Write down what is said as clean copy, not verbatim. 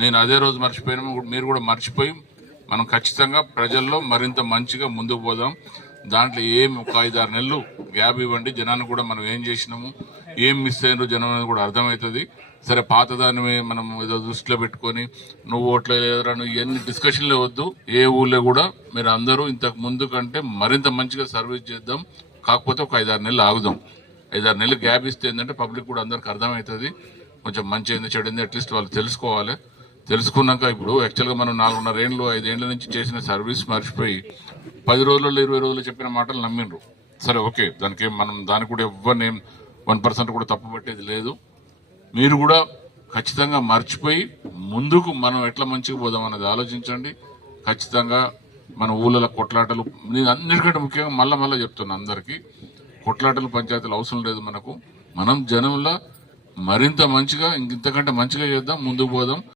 నేను అదే రోజు మర్చిపోయినా మీరు కూడా మర్చిపోయి మనం ఖచ్చితంగా ప్రజల్లో మరింత మంచిగా ముందుకు పోదాం. దాంట్లో ఏం ఒక 5-6 నెలలు గ్యాప్ ఇవ్వండి. జనాన్ని కూడా మనం ఏం చేసినాము, ఏం మిస్ అయినారు జనం అనేది కూడా అర్థమవుతుంది. సరే పాతదాన్ని మనం ఏదో దృష్టిలో పెట్టుకొని నువ్వు ఓట్లే లేదురా నువ్వు ఇవన్నీ డిస్కషన్లే వద్దు. ఏ ఊళ్ళో కూడా మీరు అందరూ ఇంతకు ముందు కంటే మరింత మంచిగా సర్వీస్ చేద్దాం. కాకపోతే ఒక 5-6 నెలలు ఆగుదాం. 5-6 నెలలు గ్యాప్ ఇస్తే ఏంటంటే పబ్లిక్ కూడా అందరికి అర్థమవుతుంది. కొంచెం మంచి ఏంది చెడు ఏంది అట్లీస్ట్ వాళ్ళు తెలుసుకోవాలి. తెలుసుకున్నాక ఇప్పుడు యాక్చువల్గా మనం 4.5 ఏళ్ళు 5 ఏళ్ల నుంచి చేసిన సర్వీస్ మర్చిపోయి 10 రోజుల్లో 20 రోజుల్లో చెప్పిన మాటలు నమ్మిండ్రు. సరే ఓకే, దానికి మనం దానికి కూడా ఎవరిని 1% కూడా తప్పు పట్టేది లేదు. మీరు కూడా ఖచ్చితంగా మర్చిపోయి ముందుకు మనం ఎట్లా మంచిగా పోదాం అన్నది ఆలోచించండి. ఖచ్చితంగా మన ఊళ్ళలో కొట్లాటలు, నేను అన్నిటికంటే ముఖ్యంగా మళ్ళా చెప్తున్నా అందరికీ, కొట్లాటలు పంచాయతీలు అవసరం లేదు మనకు. మనం జనంలో మరింత మంచిగా ఇంతకంటే మంచిగా చేద్దాం, ముందుకు పోదాం.